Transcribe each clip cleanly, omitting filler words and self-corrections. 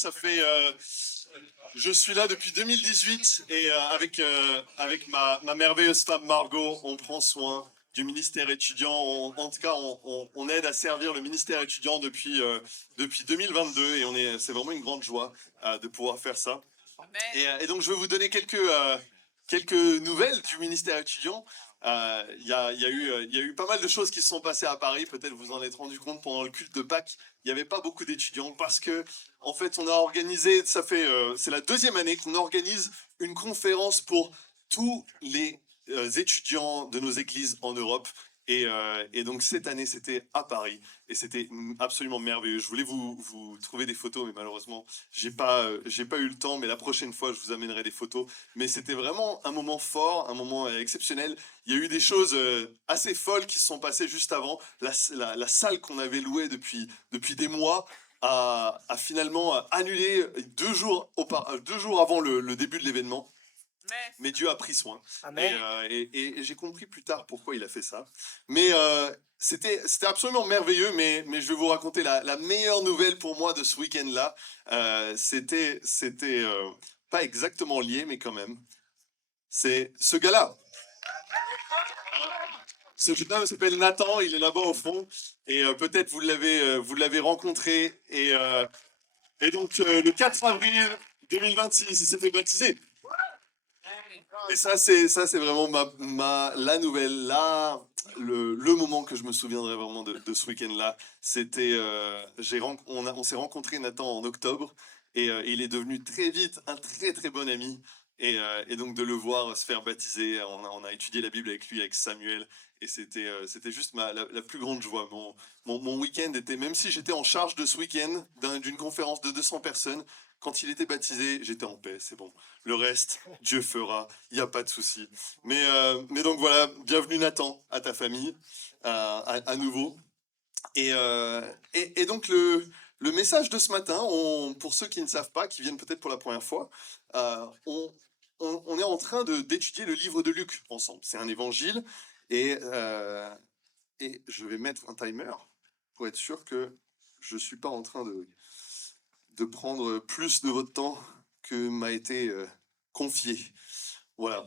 Ça fait, je suis là depuis 2018 et avec ma merveilleuse femme Margot, on prend soin du ministère étudiant. En tout cas, on aide à servir le ministère étudiant depuis 2022 et c'est vraiment une grande joie de pouvoir faire ça. Et donc, je vais vous donner quelques nouvelles du ministère étudiant. Il y a eu pas mal de choses qui se sont passées à Paris. Peut-être vous en êtes rendu compte pendant le culte de Pâques. Il n'y avait pas beaucoup d'étudiants parce que, en fait, on a organisé, c'est la deuxième année qu'on organise une conférence pour tous les étudiants de nos églises en Europe. Et donc cette année, c'était à Paris et c'était absolument merveilleux. Je voulais vous trouver des photos, mais malheureusement, j'ai pas eu le temps. Mais la prochaine fois, je vous amènerai des photos. Mais c'était vraiment un moment fort, un moment exceptionnel. Il y a eu des choses assez folles qui se sont passées juste avant. La salle qu'on avait louée depuis des mois a finalement annulé 2 jours avant le début de l'événement. Mais Dieu a pris soin. Amen. Et j'ai compris plus tard pourquoi il a fait ça. Mais c'était absolument merveilleux. Mais je vais vous raconter la meilleure nouvelle pour moi de ce week-end-là. C'était pas exactement lié, mais quand même. C'est ce gars-là. Ce jeune homme s'appelle Nathan. Il est là-bas au fond. Et peut-être vous l'avez rencontré. Et donc, le 4 avril 2026, il s'est fait baptiser. Et ça, c'est vraiment la nouvelle. Là, le moment que je me souviendrai vraiment de ce week-end-là, c'était, on s'est rencontré Nathan en octobre et il est devenu très vite un très très bon ami. Et donc de le voir se faire baptiser, on a étudié la Bible avec lui, avec Samuel, et c'était juste la plus grande joie. Mon week-end était, même si j'étais en charge de ce week-end, d'une conférence de 200 personnes, quand il était baptisé, j'étais en paix, c'est bon. Le reste, Dieu fera, il n'y a pas de souci. Mais donc voilà, bienvenue Nathan, à ta famille, à nouveau. Et donc le message de ce matin, pour ceux qui ne savent pas, qui viennent peut-être pour la première fois, on est en train d'étudier le livre de Luc ensemble. C'est un évangile et je vais mettre un timer pour être sûr que je ne suis pas en train de prendre plus de votre temps que m'a été confié. Voilà.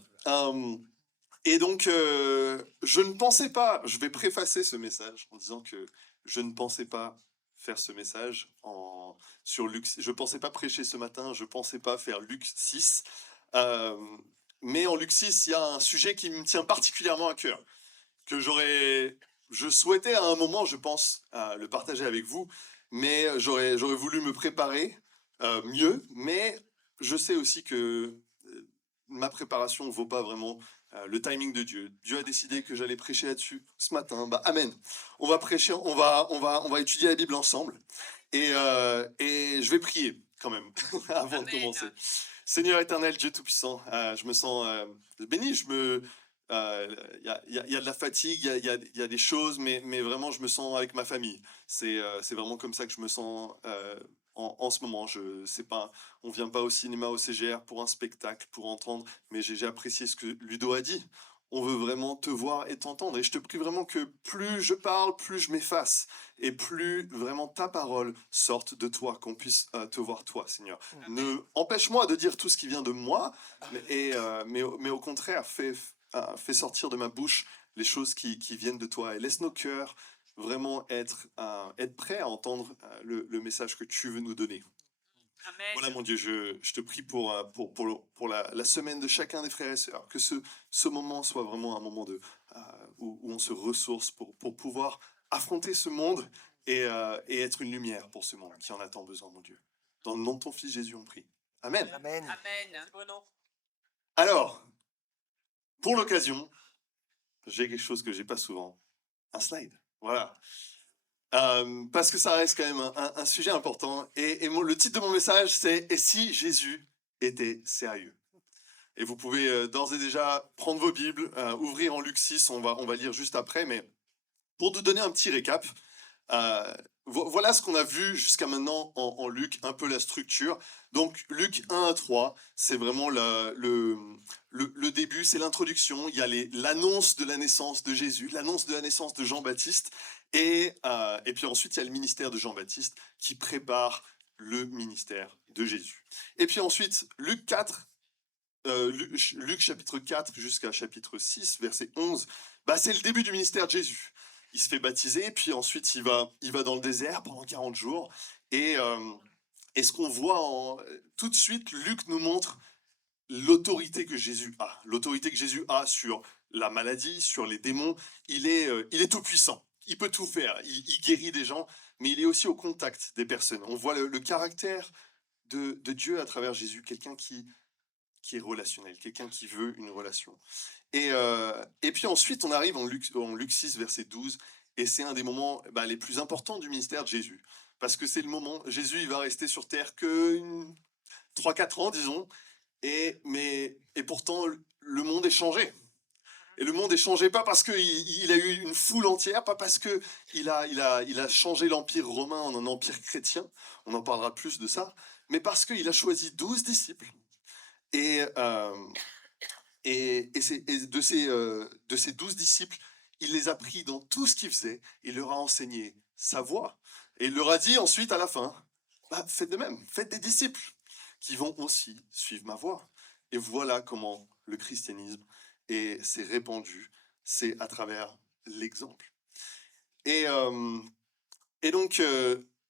Et donc, je ne pensais pas, je vais préfacer ce message en disant que je ne pensais pas faire ce message sur Luc. Je ne pensais pas prêcher ce matin, je ne pensais pas faire Luc 6. Mais en Luc 6, il y a un sujet qui me tient particulièrement à cœur, que je souhaitais à un moment, je pense, le partager avec vous, mais j'aurais voulu me préparer mieux, mais je sais aussi que ma préparation ne vaut pas vraiment le timing de Dieu. Dieu a décidé que j'allais prêcher là-dessus ce matin. Bah, amen. On va prêcher, on va étudier la Bible ensemble. Et je vais prier quand même avant de commencer. Seigneur éternel, Dieu Tout-Puissant, je me sens béni. Il y a de la fatigue, il y a des choses, mais vraiment, je me sens avec ma famille. C'est vraiment comme ça que je me sens en ce moment. Je sais pas, on vient pas au cinéma, au CGR pour un spectacle, pour entendre, mais j'ai apprécié ce que Ludo a dit. On veut vraiment te voir et t'entendre. Et je te prie vraiment que plus je parle, plus je m'efface. Et plus vraiment ta parole sorte de toi, qu'on puisse te voir toi, Seigneur. Empêche-moi de dire tout ce qui vient de moi, mais au contraire, fais sortir de ma bouche les choses qui viennent de toi. Et laisse nos cœurs vraiment être prêts à entendre le message que tu veux nous donner. Amen. Voilà, mon Dieu, je te prie pour la semaine de chacun des frères et sœurs, que ce moment soit vraiment un moment où on se ressource pour pouvoir affronter ce monde et être une lumière pour ce monde qui en a tant besoin, mon Dieu. Dans le nom de ton Fils Jésus, on prie. Amen. Amen. Amen. Alors, pour l'occasion, j'ai quelque chose que j'ai pas souvent, un slide. Voilà. Parce que ça reste quand même un sujet important. Et le titre de mon message, c'est « Et si Jésus était sérieux ?» Et vous pouvez d'ores et déjà prendre vos Bibles, ouvrir en Luc 6, on va lire juste après, mais pour nous donner un petit récap, voilà ce qu'on a vu jusqu'à maintenant en Luc, un peu la structure. Donc Luc 1 à 3, c'est vraiment le début, c'est l'introduction. Il y a l'annonce de la naissance de Jésus, l'annonce de la naissance de Jean-Baptiste, et puis ensuite il y a le ministère de Jean-Baptiste qui prépare le ministère de Jésus. Et puis ensuite, Luc 4, Luc chapitre 4 jusqu'à chapitre 6, verset 11, c'est le début du ministère de Jésus. Il se fait baptiser, puis ensuite il va dans le désert pendant 40 jours. Et ce qu'on voit tout de suite, Luc nous montre l'autorité que Jésus a. L'autorité que Jésus a sur la maladie, sur les démons. Il est tout puissant. Il peut tout faire. Il guérit des gens, mais il est aussi au contact des personnes. On voit le caractère de Dieu à travers Jésus, quelqu'un qui est relationnel, quelqu'un qui veut une relation. Et puis ensuite, on arrive en Luc 6, verset 12, et c'est un des moments les plus importants du ministère de Jésus. Parce que c'est le moment, Jésus il va rester sur terre que 3-4 ans, disons, et pourtant, le monde est changé. Et le monde est changé pas parce qu'il a eu une foule entière, pas parce qu'il a changé l'Empire romain en un empire chrétien, on en parlera plus de ça, mais parce qu'il a choisi 12 disciples. Et de ces 12 disciples, il les a pris dans tout ce qu'il faisait, il leur a enseigné sa voie. Et il leur a dit ensuite, à la fin, faites de même, faites des disciples qui vont aussi suivre ma voie. Et voilà comment le christianisme s'est répandu, c'est à travers l'exemple. Et donc,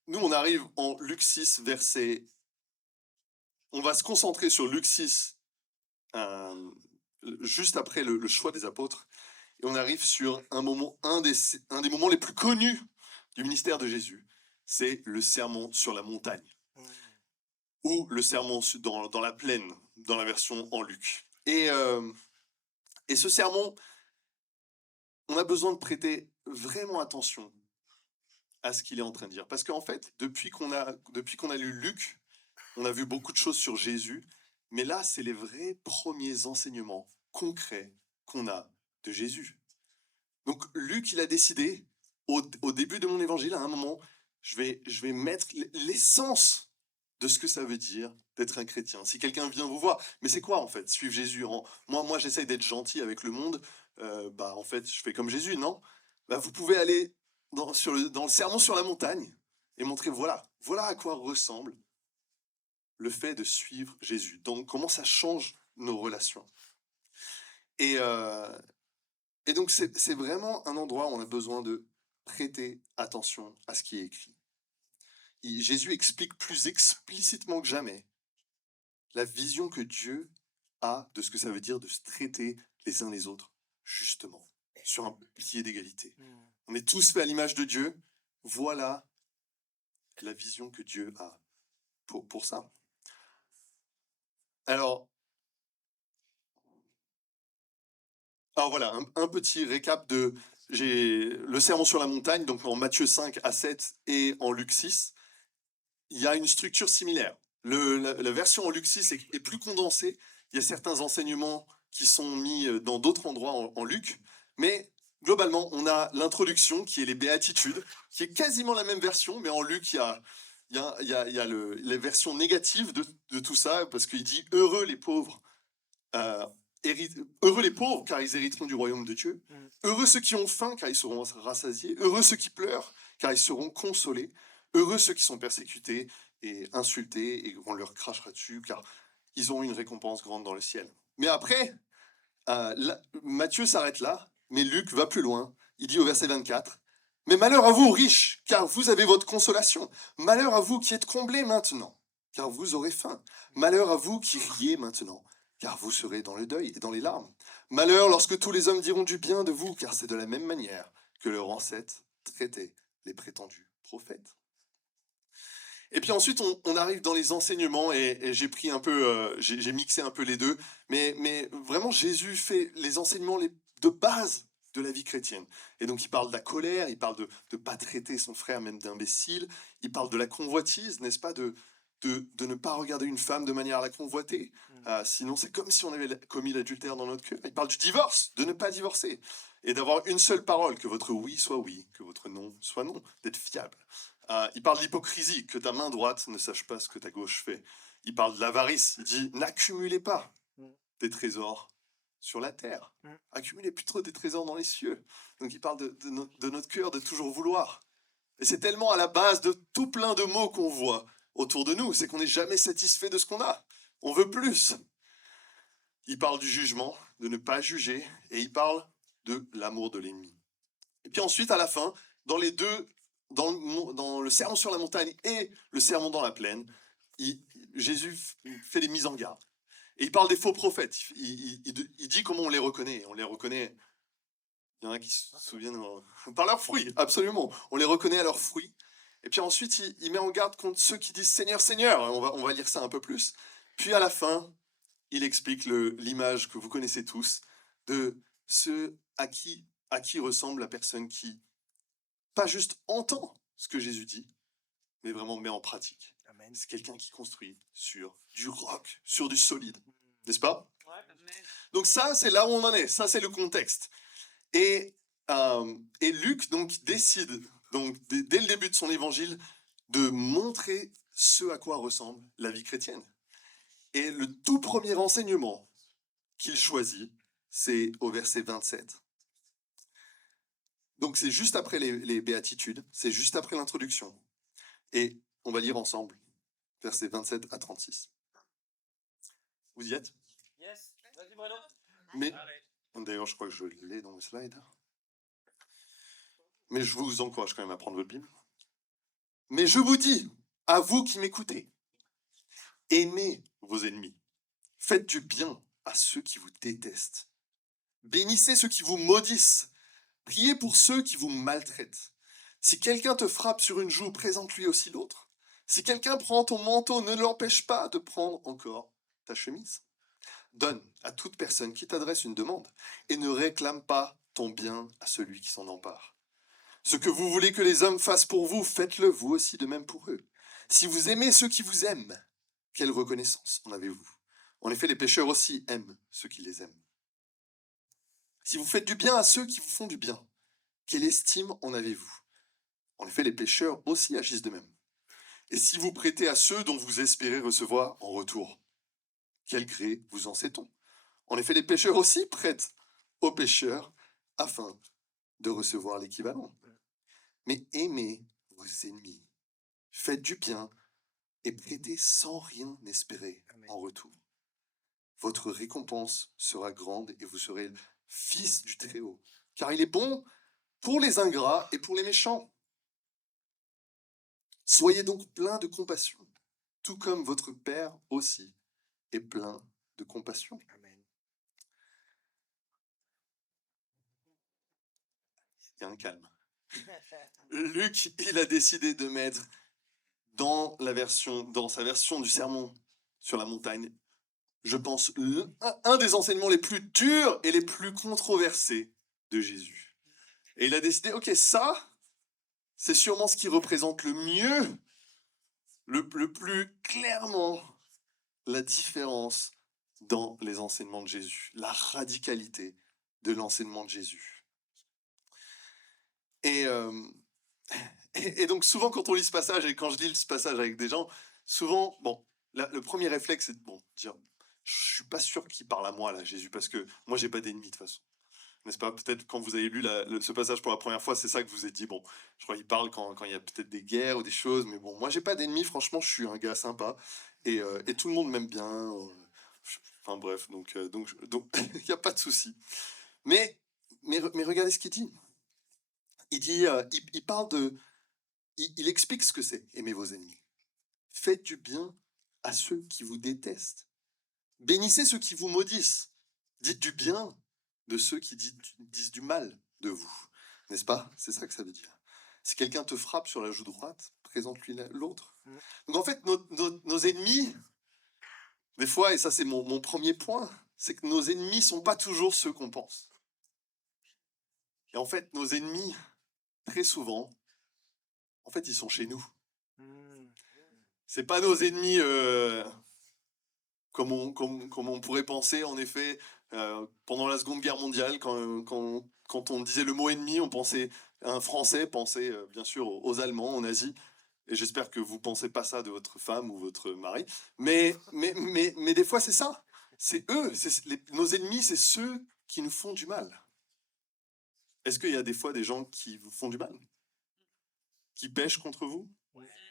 nous, on arrive en Luc 6, verset... On va se concentrer sur Luc 6, juste après le choix des apôtres, et on arrive sur un des moments les plus connus du ministère de Jésus, c'est le sermon sur la montagne, ou le sermon dans la plaine, dans la version en Luc. Et ce sermon, on a besoin de prêter vraiment attention à ce qu'il est en train de dire, parce qu'en fait, depuis qu'on a lu Luc, on a vu beaucoup de choses sur Jésus, mais là, c'est les vrais premiers enseignements concrets qu'on a de Jésus. Donc Luc, il a décidé, au début de mon évangile, à un moment, je vais mettre l'essence de ce que ça veut dire d'être un chrétien. Si quelqu'un vient vous voir, mais c'est quoi en fait, suivre Jésus? Moi j'essaye d'être gentil avec le monde, en fait, je fais comme Jésus, non? Vous pouvez aller dans le sermon sur la montagne et montrer, voilà à quoi ressemble le fait de suivre Jésus. Donc, comment ça change nos relations. Et donc, c'est vraiment un endroit où on a besoin de prêter attention à ce qui est écrit. Jésus explique plus explicitement que jamais la vision que Dieu a de ce que ça veut dire de se traiter les uns les autres, justement, sur un pied d'égalité. On est tous faits à l'image de Dieu. Voilà la vision que Dieu a pour ça. Alors voilà, un petit récap j'ai le sermon sur la montagne, donc en Matthieu 5 à 7 et en Luc 6. Il y a une structure similaire. La version en Luc 6 est plus condensée. Il y a certains enseignements qui sont mis dans d'autres endroits en Luc. Mais globalement, on a l'introduction qui est les béatitudes, qui est quasiment la même version, mais en Luc, il y a les versions négatives de tout ça, parce qu'il dit « Heureux les pauvres ». Heureux les pauvres, car ils hériteront du royaume de Dieu. Heureux ceux qui ont faim, car ils seront rassasiés. Heureux ceux qui pleurent, car ils seront consolés. Heureux ceux qui sont persécutés et insultés, et on leur crachera dessus, car ils auront une récompense grande dans le ciel. Mais après, Matthieu s'arrête là, mais Luc va plus loin. Il dit au verset 24, « Mais malheur à vous, riches, car vous avez votre consolation. Malheur à vous qui êtes comblés maintenant, car vous aurez faim. Malheur à vous qui riez maintenant, car vous serez dans le deuil et dans les larmes. Malheur lorsque tous les hommes diront du bien de vous, car c'est de la même manière que leurs ancêtres traitaient les prétendus prophètes. » Et puis ensuite, on arrive dans les enseignements, et j'ai pris un peu, j'ai mixé un peu les deux, mais vraiment, Jésus fait les enseignements de base de la vie chrétienne. Et donc, il parle de la colère, il parle de ne pas traiter son frère même d'imbécile, il parle de la convoitise, n'est-ce pas, de ne pas regarder une femme de manière à la convoiter, sinon c'est comme si on avait commis l'adultère dans notre cœur. Il parle du divorce, de ne pas divorcer, et d'avoir une seule parole, que votre oui soit oui, que votre non soit non, d'être fiable. Il parle de l'hypocrisie, que ta main droite ne sache pas ce que ta gauche fait. Il parle de l'avarice, il dit n'accumulez pas des trésors sur la terre, accumulez plutôt des trésors dans les cieux. Donc il parle de notre cœur, de toujours vouloir. Et c'est tellement à la base de tout plein de mots qu'on voit autour de nous, c'est qu'on n'est jamais satisfait de ce qu'on a. On veut plus. Il parle du jugement, de ne pas juger, et il parle de l'amour de l'ennemi. Et puis ensuite, à la fin, dans les deux, dans le sermon sur la montagne et le sermon dans la plaine, Jésus fait des mises en garde. Et il parle des faux prophètes. Il dit comment on les reconnaît. On les reconnaît. Il y en a qui se souviennent par leurs fruits, absolument. On les reconnaît à leurs fruits. Et puis ensuite, il met en garde contre ceux qui disent Seigneur, Seigneur. On va lire ça un peu plus. Puis à la fin, il explique l'image que vous connaissez tous de ceux à qui ressemble la personne qui, pas juste entend ce que Jésus dit, mais vraiment met en pratique. Amen. C'est quelqu'un qui construit sur du roc, sur du solide. N'est-ce pas? Ouais. Donc ça, c'est là où on en est. Ça, c'est le contexte. Et Luc donc décide, donc, dès le début de son évangile, de montrer ce à quoi ressemble la vie chrétienne. Et le tout premier enseignement qu'il choisit, c'est au verset 27. Donc c'est juste après les béatitudes, c'est juste après l'introduction. Et on va lire ensemble, versets 27 à 36. Vous y êtes? Yes, vas-y Bruno. Mais, d'ailleurs, je crois que je l'ai dans mes slides. Mais je vous encourage quand même à prendre votre Bible. Mais je vous dis, à vous qui m'écoutez, aimez vos ennemis. Faites du bien à ceux qui vous détestent. Bénissez ceux qui vous maudissent. Priez pour ceux qui vous maltraitent. Si quelqu'un te frappe sur une joue, présente-lui aussi l'autre. Si quelqu'un prend ton manteau, ne l'empêche pas de prendre encore ta chemise. Donne à toute personne qui t'adresse une demande et ne réclame pas ton bien à celui qui s'en empare. Ce que vous voulez que les hommes fassent pour vous, faites-le vous aussi de même pour eux. Si vous aimez ceux qui vous aiment, quelle reconnaissance en avez-vous? En effet, les pécheurs aussi aiment ceux qui les aiment. Si vous faites du bien à ceux qui vous font du bien, quelle estime en avez-vous? En effet, les pécheurs aussi agissent de même. Et si vous prêtez à ceux dont vous espérez recevoir en retour, quel gré vous en sait-on? En effet, les pécheurs aussi prêtent aux pécheurs afin de recevoir l'équivalent. Mais aimez vos ennemis, faites du bien et prêtez sans rien espérer en retour. Votre récompense sera grande et vous serez fils du Très-Haut, car il est bon pour les ingrats et pour les méchants. Soyez donc pleins de compassion, tout comme votre Père aussi est plein de compassion. Amen. Il y a un calme. Luc, il a décidé de mettre dans sa version du sermon sur la montagne, je pense, un des enseignements les plus durs et les plus controversés de Jésus. Et il a décidé, ok, ça, c'est sûrement ce qui représente le mieux, le plus clairement, la différence dans les enseignements de Jésus, la radicalité de l'enseignement de Jésus. Et donc souvent quand on lit ce passage, et quand je lis ce passage avec des gens, souvent, le premier réflexe c'est de dire, je suis pas sûr qu'il parle à moi là, Jésus, parce que moi j'ai pas d'ennemis de toute façon. N'est-ce pas? Peut-être quand vous avez lu ce passage pour la première fois, c'est ça que vous êtes dit, je crois qu'il parle quand il y a peut-être des guerres ou des choses, mais moi j'ai pas d'ennemis, franchement je suis un gars sympa, et tout le monde m'aime bien, enfin bref, donc il n'y a pas de souci. Mais regardez ce qu'il dit. Il dit, il parle il explique ce que c'est, aimer vos ennemis. Faites du bien à ceux qui vous détestent. Bénissez ceux qui vous maudissent. Dites du bien de ceux qui disent du mal de vous. N'est-ce pas? C'est ça que ça veut dire. Si quelqu'un te frappe sur la joue droite, présente-lui l'autre. Donc en fait, nos ennemis, des fois, et ça c'est mon premier point, c'est que nos ennemis sont pas toujours ceux qu'on pense. Et en fait, nos ennemis, très souvent, en fait, ils sont chez nous. C'est pas nos ennemis comme on pourrait penser, en effet, pendant la Seconde Guerre mondiale, quand on disait le mot ennemi, on pensait, un Français pensait bien sûr aux Allemands, en Asie, et j'espère que vous pensez pas ça de votre femme ou votre mari, mais des fois c'est ça, c'est eux, nos ennemis, c'est ceux qui nous font du mal. Est-ce qu'il y a des fois des gens qui vous font du mal? Qui pêchent contre vous?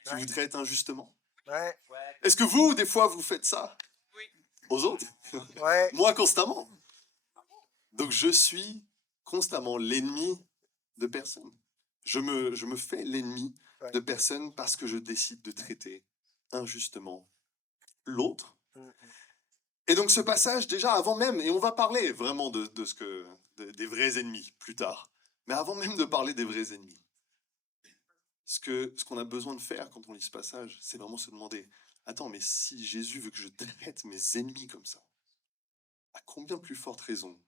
Qui vous traitent injustement? Ouais, Est-ce que vous, des fois, vous faites ça Oui. aux autres? ouais. Moi, constamment. Donc, je suis constamment l'ennemi de personnes. Je me fais l'ennemi de personnes parce que je décide de traiter injustement l'autre. Et donc, ce passage, déjà avant même, et on va parler vraiment des vrais ennemis plus tard, mais avant même de parler des vrais ennemis, ce qu'on a besoin de faire quand on lit ce passage, c'est vraiment se demander, attends, mais si Jésus veut que je traite mes ennemis comme ça, à combien plus forte raison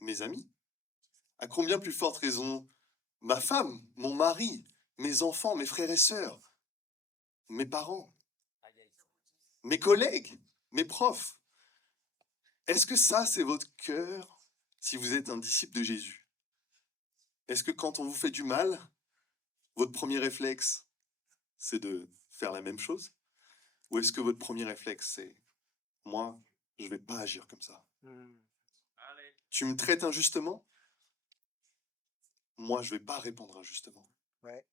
mes amis? À combien plus forte raison ma femme, mon mari, mes enfants, mes frères et sœurs, mes parents, mes collègues, mes profs? Est-ce que ça, c'est votre cœur si vous êtes un disciple de Jésus? Est-ce que quand on vous fait du mal, votre premier réflexe, c'est de faire la même chose? Ou est-ce que votre premier réflexe, c'est moi, je vais pas agir comme ça? Allez. Tu me traites injustement? Moi, je vais pas répondre injustement. Ouais.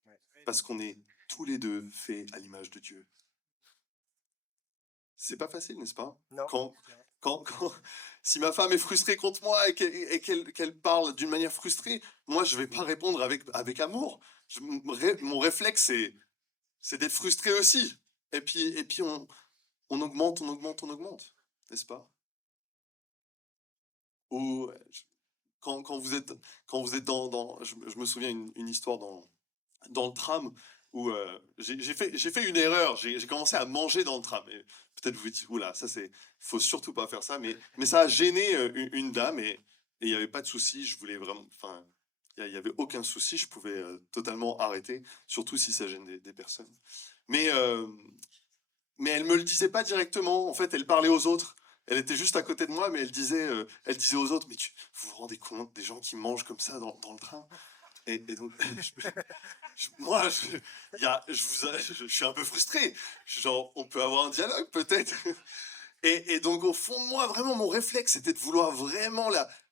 Parce qu'on est tous les deux faits à l'image de Dieu. C'est pas facile, n'est-ce pas? Non. Si ma femme est frustrée contre moi et qu'elle parle d'une manière frustrée, moi, je vais pas répondre avec amour. Mon réflexe, c'est d'être frustré aussi. Et puis on augmente, n'est-ce pas? Ou quand vous êtes je me souviens une histoire dans le tram où j'ai fait une erreur. J'ai commencé à manger dans le tram. Et peut-être vous dites, oula, ça c'est, faut surtout pas faire ça. Mais ça a gêné une dame et il n'y avait pas de souci. Je voulais vraiment, enfin, il y avait aucun souci. Je pouvais totalement arrêter, surtout si ça gêne des personnes. Mais elle me le disait pas directement. En fait, elle parlait aux autres. Elle était juste à côté de moi, mais elle disait aux autres, mais vous vous rendez compte des gens qui mangent comme ça dans le train? Et donc, moi, je suis un peu frustré. Genre, on peut avoir un dialogue peut-être. Et donc, au fond de moi, vraiment, mon réflexe, c'était de vouloir vraiment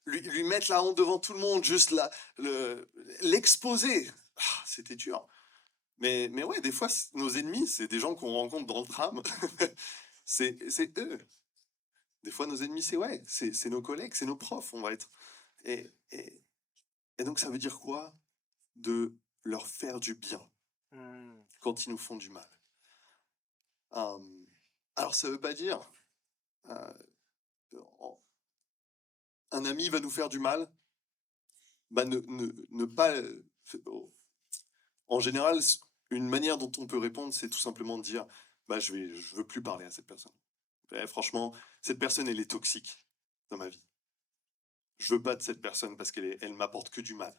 lui mettre la honte devant tout le monde, juste l'exposer. Ah, c'était dur. Mais ouais, des fois, nos ennemis, c'est des gens qu'on rencontre dans le tram. c'est eux. Des fois, nos ennemis, c'est nos collègues, c'est nos profs. On va être. Et, et, et donc, ça veut dire quoi? De leur faire du bien quand ils nous font du mal. Alors, ça veut pas dire un ami va nous faire du mal, bah ne pas. En général, une manière dont on peut répondre, c'est tout simplement de dire, bah je veux plus parler à cette personne. Franchement, cette personne, elle est toxique dans ma vie. Je veux pas de cette personne parce elle m'apporte que du mal.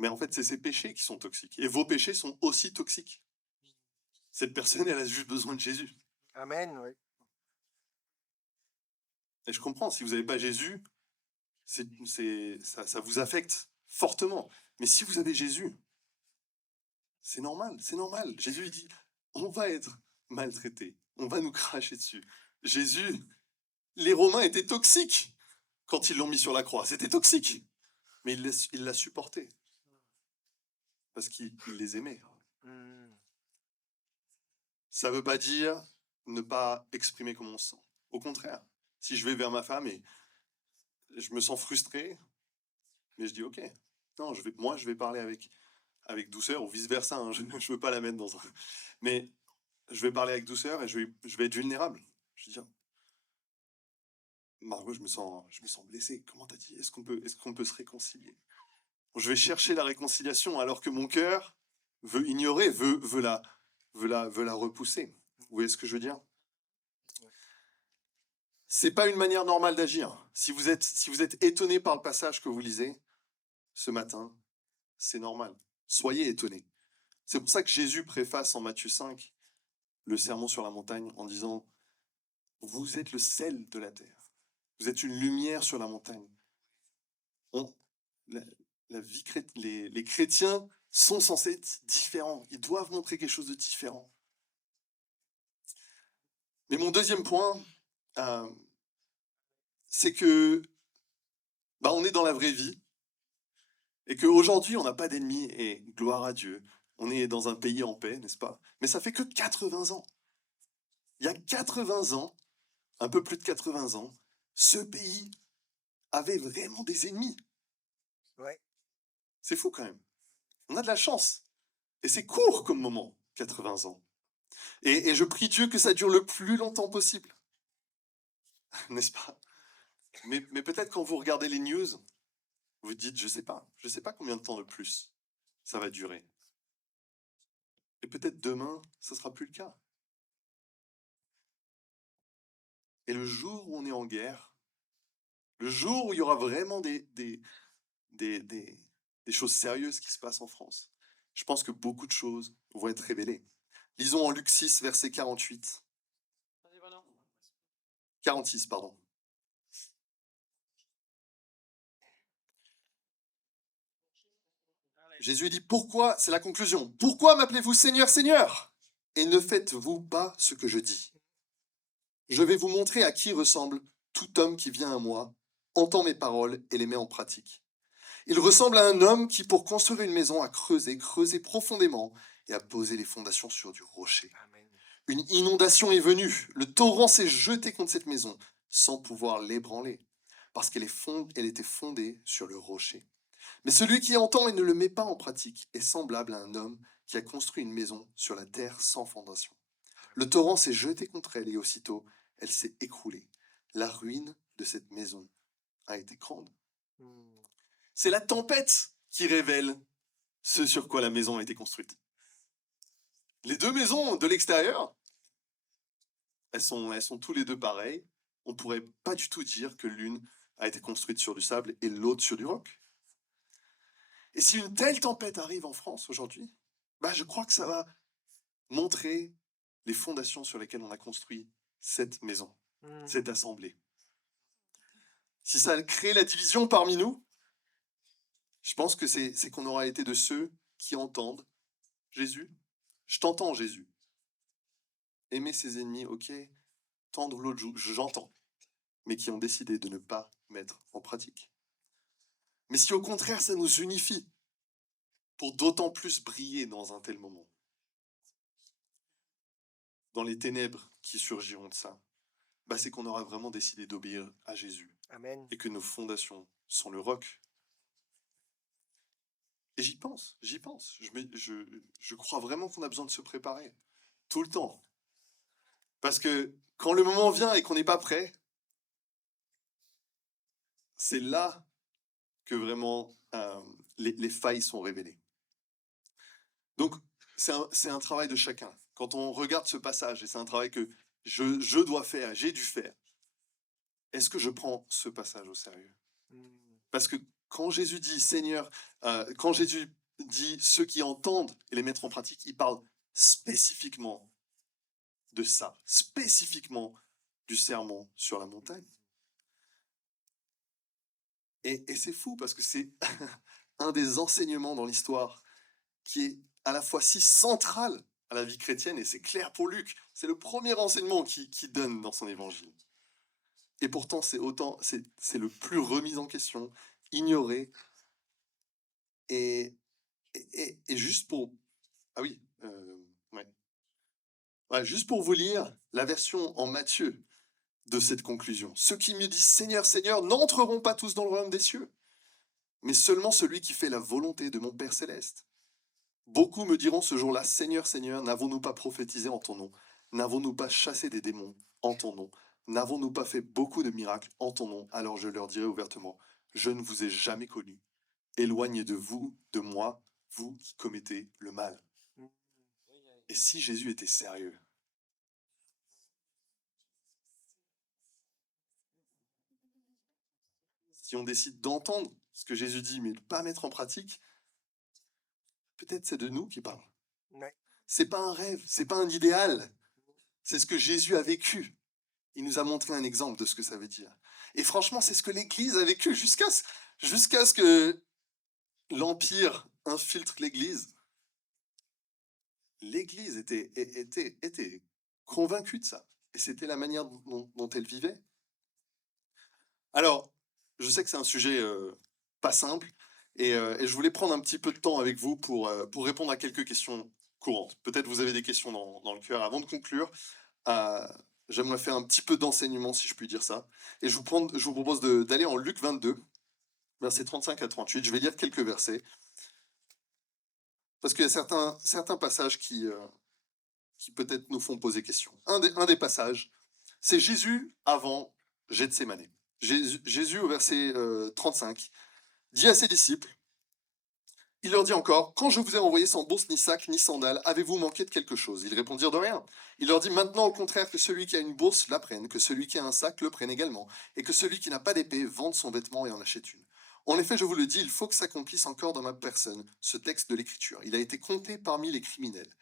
Mais en fait, c'est ses péchés qui sont toxiques. Et vos péchés sont aussi toxiques. Cette personne, elle a juste besoin de Jésus. Amen, oui. Et je comprends, si vous n'avez pas Jésus, ça vous affecte fortement. Mais si vous avez Jésus, c'est normal, c'est normal. Jésus, il dit, on va être maltraité, on va nous cracher dessus. Jésus, les Romains étaient toxiques quand ils l'ont mis sur la croix. C'était toxique. Mais il l'a supporté. Parce qu'il les aimait. Ça ne veut pas dire ne pas exprimer comme on se sent. Au contraire, si je vais vers ma femme et je me sens frustré, mais je dis ok, non, je vais parler avec douceur ou vice versa. Hein, je ne veux pas la mettre dans un. Mais je vais parler avec douceur et je vais être vulnérable. Je vais dire, Margot, je me sens blessé. Comment t'as dit? Est-ce qu'on peut se réconcilier? Je vais chercher la réconciliation alors que mon cœur veut ignorer, veut la repousser. Vous voyez ce que je veux dire? C'est pas une manière normale d'agir. Si vous êtes étonné par le passage que vous lisez ce matin, c'est normal. Soyez étonné. C'est pour ça que Jésus préface en Matthieu 5 le sermon sur la montagne en disant « Vous êtes le sel de la terre. Vous êtes une lumière sur la montagne. » Les chrétiens sont censés être différents. Ils doivent montrer quelque chose de différent. Mais mon deuxième point, c'est que on est dans la vraie vie et qu'aujourd'hui, on n'a pas d'ennemis et gloire à Dieu. On est dans un pays en paix, n'est-ce pas? Mais ça fait que 80 ans. Il y a 80 ans, un peu plus de 80 ans, ce pays avait vraiment des ennemis. Ouais. C'est fou quand même. On a de la chance. Et c'est court comme moment, 80 ans. Et je prie Dieu que ça dure le plus longtemps possible. N'est-ce pas? Mais peut-être quand vous regardez les news, vous dites, je sais pas combien de temps de plus ça va durer. Et peut-être demain, ça sera plus le cas. Et le jour où on est en guerre, le jour où il y aura vraiment des choses sérieuses qui se passent en France, je pense que beaucoup de choses vont être révélées. Lisons en Luc 6, verset 48. 46, pardon. Jésus dit, pourquoi, c'est la conclusion, pourquoi m'appelez-vous Seigneur, Seigneur, et ne faites-vous pas ce que je dis? Je vais vous montrer à qui ressemble tout homme qui vient à moi, entend mes paroles et les met en pratique. Il ressemble à un homme qui, pour construire une maison, a creusé profondément et a posé les fondations sur du rocher. Amen. Une inondation est venue, le torrent s'est jeté contre cette maison, sans pouvoir l'ébranler, parce qu'elle était fondée sur le rocher. Mais celui qui entend et ne le met pas en pratique est semblable à un homme qui a construit une maison sur la terre sans fondation. Le torrent s'est jeté contre elle et aussitôt, elle s'est écroulée. La ruine de cette maison a été grande. C'est la tempête qui révèle ce sur quoi la maison a été construite. Les deux maisons de l'extérieur, elles sont tous les deux pareilles. On ne pourrait pas du tout dire que l'une a été construite sur du sable et l'autre sur du roc. Et si une telle tempête arrive en France aujourd'hui, je crois que ça va montrer les fondations sur lesquelles on a construit cette maison, cette assemblée. Si ça crée la division parmi nous, je pense que c'est qu'on aura été de ceux qui entendent Jésus. Je t'entends, Jésus. Aimer ses ennemis, ok. Tendre l'autre joue, j'entends. Mais qui ont décidé de ne pas mettre en pratique. Mais si au contraire ça nous unifie, pour d'autant plus briller dans un tel moment, dans les ténèbres qui surgiront de ça, c'est qu'on aura vraiment décidé d'obéir à Jésus. Amen. Et que nos fondations sont le roc. Et j'y pense. Je crois vraiment qu'on a besoin de se préparer, tout le temps. Parce que quand le moment vient et qu'on n'est pas prêt, c'est là que vraiment les failles sont révélées. Donc, c'est un travail de chacun. Quand on regarde ce passage, et c'est un travail que je dois faire, j'ai dû faire, est-ce que je prends ce passage au sérieux? Parce que quand Jésus dit Seigneur, quand Jésus dit ceux qui entendent et les mettre en pratique, il parle spécifiquement de ça, spécifiquement du sermon sur la montagne. Et c'est fou parce que c'est un des enseignements dans l'histoire qui est à la fois si central à la vie chrétienne, et c'est clair pour Luc, c'est le premier enseignement qu'il donne dans son évangile. Et pourtant, c'est le plus remis en question, ignoré. Et juste pour... Ah oui, juste pour vous lire la version en Matthieu de cette conclusion. Ceux qui me disent Seigneur, Seigneur, n'entreront pas tous dans le royaume des cieux, mais seulement celui qui fait la volonté de mon Père céleste. Beaucoup me diront ce jour-là, Seigneur, Seigneur, n'avons-nous pas prophétisé en ton nom? N'avons-nous pas chassé des démons en ton nom? N'avons-nous pas fait beaucoup de miracles en ton nom? Alors je leur dirai ouvertement, je ne vous ai jamais connus. Éloignez de vous, de moi, vous qui commettez le mal. Et si Jésus était sérieux? Si on décide d'entendre ce que Jésus dit, mais de ne pas mettre en pratique, peut-être c'est de nous qui parle. Ouais. C'est pas un rêve, c'est pas un idéal. C'est ce que Jésus a vécu. Il nous a montré un exemple de ce que ça veut dire. Et franchement, c'est ce que l'Église a vécu jusqu'à ce que l'Empire infiltre l'Église. L'Église était convaincue de ça. Et c'était la manière dont elle vivait. Alors, je sais que c'est un sujet pas simple. Et je voulais prendre un petit peu de temps avec vous pour répondre à quelques questions courantes. Peut-être vous avez des questions dans le cœur. Avant de conclure, euh, j'aimerais faire un petit peu d'enseignement, si je puis dire ça. Et je vous propose d'aller en Luc 22, versets 35 à 38. Je vais lire quelques versets, parce qu'il y a certains passages qui peut-être nous font poser question. Un des passages, c'est Jésus avant Gethsémane. Jésus, au verset 35, dit à ses disciples, il leur dit encore, quand je vous ai envoyé sans bourse, ni sac, ni sandales, avez-vous manqué de quelque chose? Ils répondirent de rien. Il leur dit maintenant au contraire que celui qui a une bourse la prenne, que celui qui a un sac le prenne également, et que celui qui n'a pas d'épée vende son vêtement et en achète une. En effet, je vous le dis, il faut que s'accomplisse encore dans ma personne ce texte de l'Écriture. Il a été compté parmi les criminels.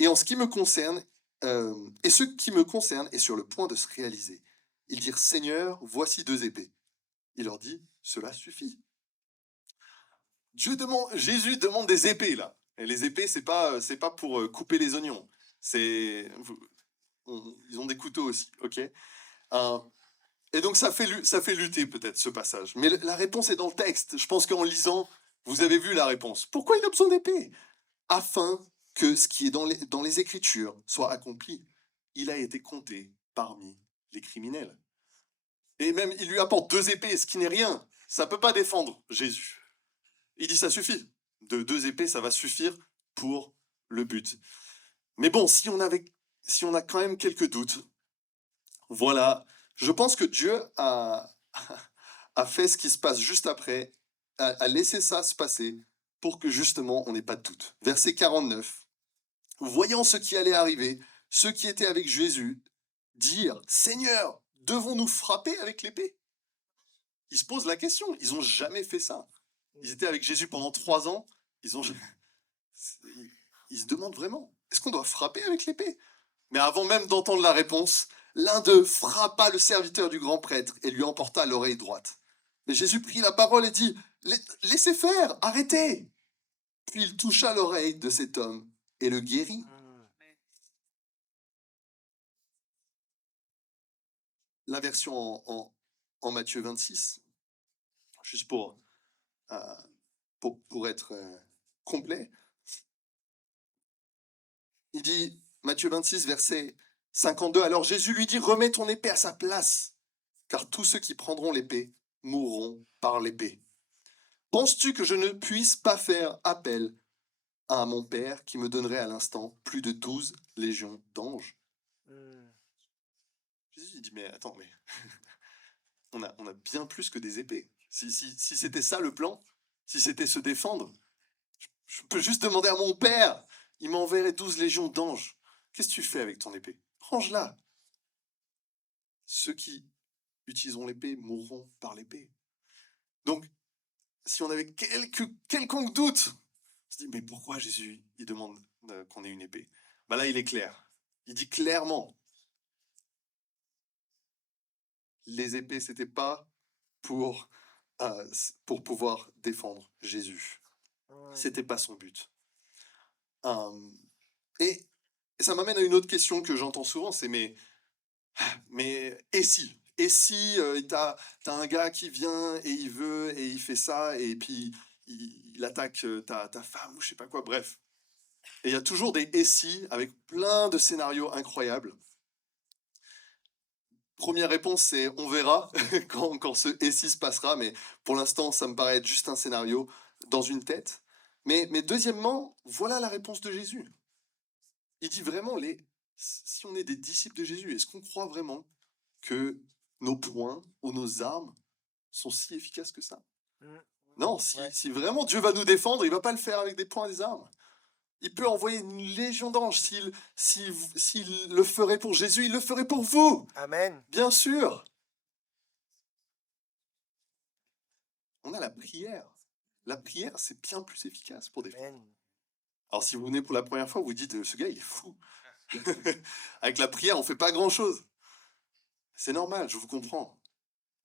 Et en ce qui me concerne, et ce qui me concerne est sur le point de se réaliser. Ils dirent, Seigneur, voici 2 épées. Il leur dit, cela suffit. Jésus demande des épées là. Et les épées, c'est pas pour couper les oignons. Ils ont des couteaux aussi, ok. Et donc ça fait lutter peut-être ce passage. Mais la réponse est dans le texte. Je pense qu'en lisant, vous avez vu la réponse. Pourquoi il a besoin d'épées? Afin que ce qui est dans les Écritures soit accompli. Il a été compté parmi les criminels. Et même, il lui apporte 2 épées, ce qui n'est rien. Ça peut pas défendre Jésus. Il dit ça suffit. 2 épées, ça va suffire pour le but. Mais bon, si on a quand même quelques doutes, voilà, je pense que Dieu a fait ce qui se passe juste après, a laissé ça se passer pour que justement on n'ait pas de doute. Verset 49. Voyant ce qui allait arriver, ceux qui étaient avec Jésus dirent, Seigneur, devons-nous frapper avec l'épée? Ils se posent la question, ils n'ont jamais fait ça. Ils étaient avec Jésus pendant 3 ans, ils se demandent vraiment, est-ce qu'on doit frapper avec l'épée? Mais avant même d'entendre la réponse, l'un d'eux frappa le serviteur du grand prêtre et lui emporta l'oreille droite. Mais Jésus prit la parole et dit, laissez faire, arrêtez. Puis il toucha l'oreille de cet homme et le guérit. La version en Matthieu 26, juste pour être complet, il dit, Matthieu 26, verset 52, alors Jésus lui dit, remets ton épée à sa place, car tous ceux qui prendront l'épée mourront par l'épée. Penses-tu que je ne puisse pas faire appel à mon Père qui me donnerait à l'instant plus de 12 légions d'anges? Jésus dit, mais attends, mais on a bien plus que des épées. Si c'était ça le plan, si c'était se défendre, je peux juste demander à mon Père, il m'enverrait 12 légions d'anges. Qu'est-ce que tu fais avec ton épée? Range-la. Ceux qui utiliseront l'épée mourront par l'épée. Donc, si on avait quelconque doute, on se dit, mais pourquoi Jésus, il demande qu'on ait une épée? Bah là, il est clair. Il dit clairement, les épées, c'était pas pour pouvoir défendre Jésus. C'était pas son but. Et ça m'amène à une autre question que j'entends souvent, c'est mais et si? Et si t'as un gars qui vient et il veut et il fait ça et puis il attaque ta femme ou je sais pas quoi, bref. Et il y a toujours des et si avec plein de scénarios incroyables. Première réponse, c'est on verra quand ce et si se passera, mais pour l'instant, ça me paraît être juste un scénario dans une tête. Mais deuxièmement, voilà la réponse de Jésus. Il dit vraiment, si on est des disciples de Jésus, est-ce qu'on croit vraiment que nos poings ou nos armes sont si efficaces que ça? Non, si vraiment Dieu va nous défendre, il va pas le faire avec des poings et des armes. Il peut envoyer une légion d'anges. S'il le ferait pour Jésus, il le ferait pour vous. Amen. Bien sûr. On a la prière. La prière, c'est bien plus efficace pour défendre. Amen. Alors, si vous venez pour la première fois, vous dites, ce gars, il est fou. Avec la prière, on fait pas grand-chose. C'est normal, je vous comprends.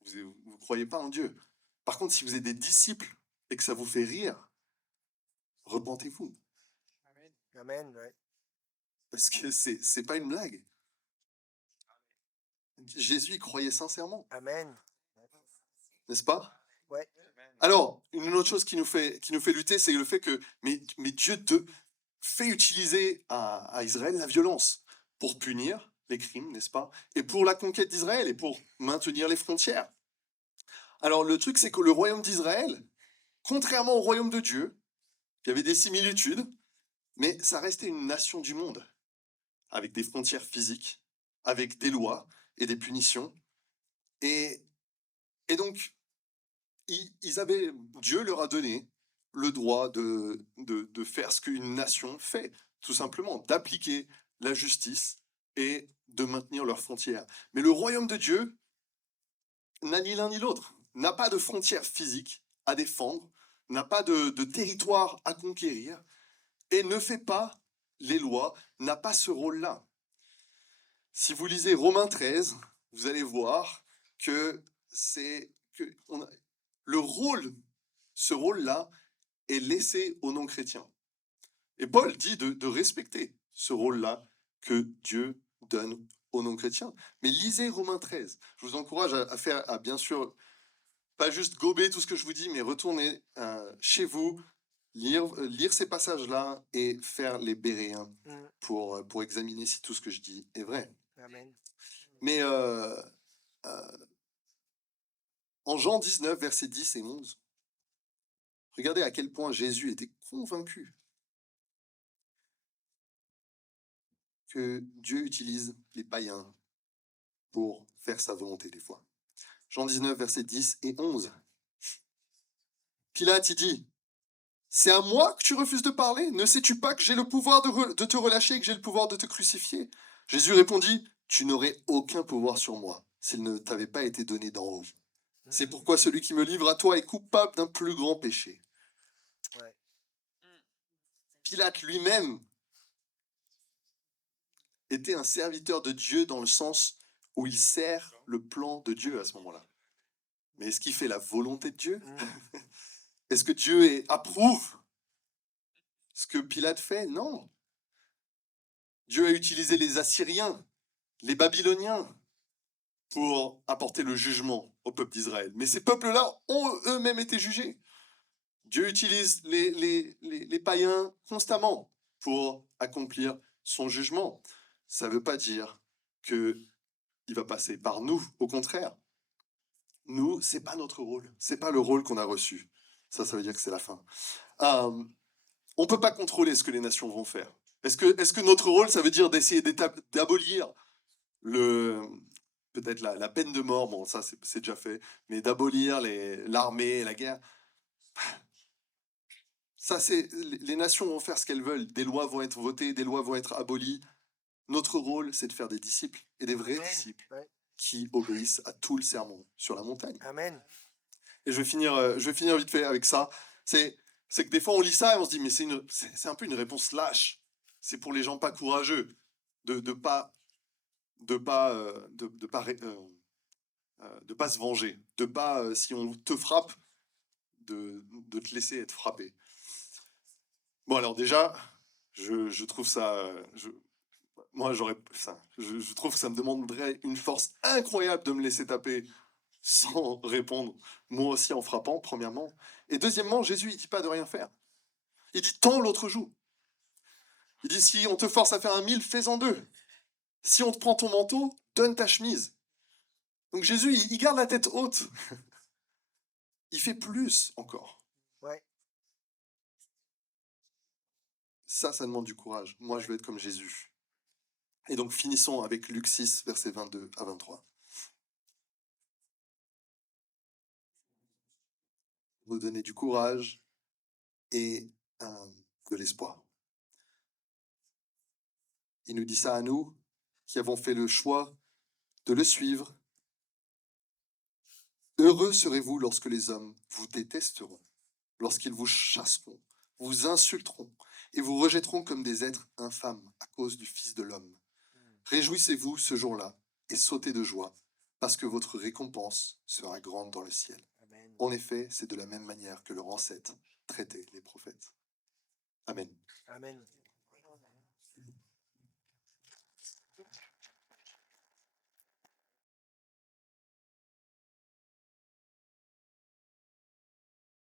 Vous croyez pas en Dieu. Par contre, si vous êtes des disciples et que ça vous fait rire, repentez-vous. Amen. Ouais. Parce que c'est pas une blague. Jésus y croyait sincèrement, Amen. n'est-ce pas? Ouais. Alors, une autre chose qui nous fait lutter, c'est le fait que mais Dieu fait utiliser à Israël la violence pour punir les crimes, n'est-ce pas? Et pour la conquête d'Israël et pour maintenir les frontières. Alors, le truc, c'est que le royaume d'Israël, contrairement au royaume de Dieu, il y avait des similitudes, mais ça restait une nation du monde, avec des frontières physiques, avec des lois et des punitions. Et donc, Dieu leur a donné le droit de faire ce qu'une nation fait, tout simplement, d'appliquer la justice et de maintenir leurs frontières. Mais le royaume de Dieu n'a ni l'un ni l'autre, n'a pas de frontières physiques à défendre, n'a pas de territoire à conquérir et ne fait pas les lois, n'a pas ce rôle-là. Si vous lisez Romains 13, vous allez voir que ce rôle-là est laissé aux non-chrétiens. Et Paul dit de respecter ce rôle-là que Dieu donne aux non-chrétiens. Mais lisez Romains 13. Je vous encourage à bien sûr, pas juste gober tout ce que je vous dis, mais retourner chez vous, lire ces passages-là et faire les béréens pour examiner si tout ce que je dis est vrai. Amen. Mais en Jean 19, versets 10 et 11, regardez à quel point Jésus était convaincu que Dieu utilise les païens pour faire sa volonté des fois. Jean 19, versets 10 et 11. Pilate, il dit, « C'est à moi que tu refuses de parler? Ne sais-tu pas que j'ai le pouvoir de te relâcher et que j'ai le pouvoir de te crucifier ?» Jésus répondit, « Tu n'aurais aucun pouvoir sur moi s'il ne t'avait pas été donné d'en haut. C'est pourquoi celui qui me livre à toi est coupable d'un plus grand péché. » Ouais. Pilate lui-même était un serviteur de Dieu dans le sens où il sert le plan de Dieu à ce moment-là. Mais est-ce qu'il fait la volonté de Dieu? Est-ce que Dieu approuve ce que Pilate fait? Non. Dieu a utilisé les Assyriens, les Babyloniens, pour apporter le jugement au peuple d'Israël. Mais ces peuples-là ont eux-mêmes été jugés. Dieu utilise les païens constamment pour accomplir son jugement. Ça ne veut pas dire qu'il va passer par nous, au contraire. Nous, c'est pas notre rôle, c'est pas le rôle qu'on a reçu. Ça veut dire que c'est la fin. On peut pas contrôler ce que les nations vont faire. Est-ce que notre rôle, ça veut dire d'essayer d'abolir peut-être la peine de mort, bon ça c'est déjà fait, mais d'abolir l'armée, la guerre? Ça, les nations vont faire ce qu'elles veulent, des lois vont être votées, des lois vont être abolies. Notre rôle, c'est de faire des disciples, et des vrais disciples, qui obéissent à tout le sermon sur la montagne. Amen. Et je vais finir vite fait avec ça. C'est que des fois on lit ça et on se dit mais c'est un peu une réponse lâche. C'est pour les gens pas courageux de pas se venger, de pas si on te frappe de te laisser être frappé. Bon alors déjà je trouve ça moi j'aurais ça je trouve que ça me demanderait une force incroyable de me laisser taper sans répondre, moi aussi en frappant, premièrement. Et deuxièmement, Jésus, il dit pas de rien faire. Il dit, tends l'autre joue. Il dit, si on te force à faire 1 000, fais-en 2. Si on te prend ton manteau, donne ta chemise. Donc Jésus, il garde la tête haute. Il fait plus encore. Ouais. Ça demande du courage. Moi, je veux être comme Jésus. Et donc, finissons avec Luc 6, versets 22 à 23. Nous donner du courage et de l'espoir. Il nous dit ça à nous, qui avons fait le choix de le suivre. Heureux serez-vous lorsque les hommes vous détesteront, lorsqu'ils vous chasseront, vous insulteront et vous rejetteront comme des êtres infâmes à cause du Fils de l'homme. Réjouissez-vous ce jour-là et sautez de joie, parce que votre récompense sera grande dans le ciel. Amen. En effet, c'est de la même manière que leurs ancêtres traitaient les prophètes. Amen. Amen.